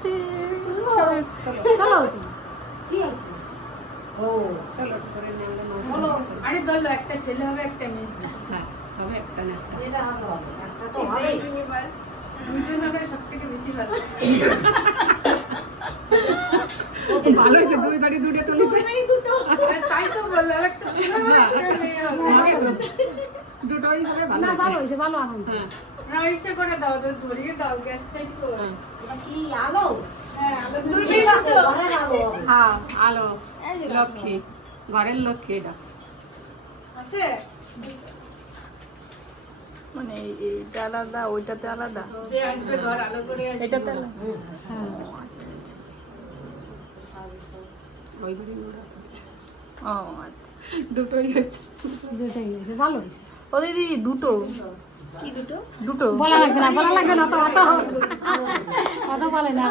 সত্যি। চলো ও। চলো করে নিয়ে আমরা নমস্কার চলো। করি। আরে বলল একটা ছেলে হবে একটা মেয়ে। হ্যাঁ হবে একটা না যেটা হবে হবে। একটা তো হবেই এবার হলে সব থেকে বেশি ভালো। ভালো হয়েছে দুই বাড়ি দুটো তুলেছে। তাই তো বললাম একটা ছেলে হবে একটা মেয়ে হবে। হবে দুটোই হবে ভালো ভালো হয়েছে ভালো আনন্দ। হ্যাঁ। না ইচ্ছে করে দাও তো ধরিয়ে দাও একটু। হ্যাঁ। কি আলো? হ্যাঁ আলো দুই ঘরের আলো হ্যাঁ আলো। লক্ষ্মী। ঘরের লক্ষ্মী এটা। আছে? মানে এই- এইটা আলাদা ওইটাতে আলাদা? যে আসবে ঘর আলো করে আসবে। এটাতে আলাদা? হ্যাঁ ও আচ্ছা আচ্ছা। ওরা। ও আচ্ছা। দুটোই হয়েছে। দুটাই হয়েছে। ভালো হয়েছে। ও দিদি দুটো। কি দুটো? দুটো। বলা লাগবে না বলা লাগবে না তো অত অত বলে না।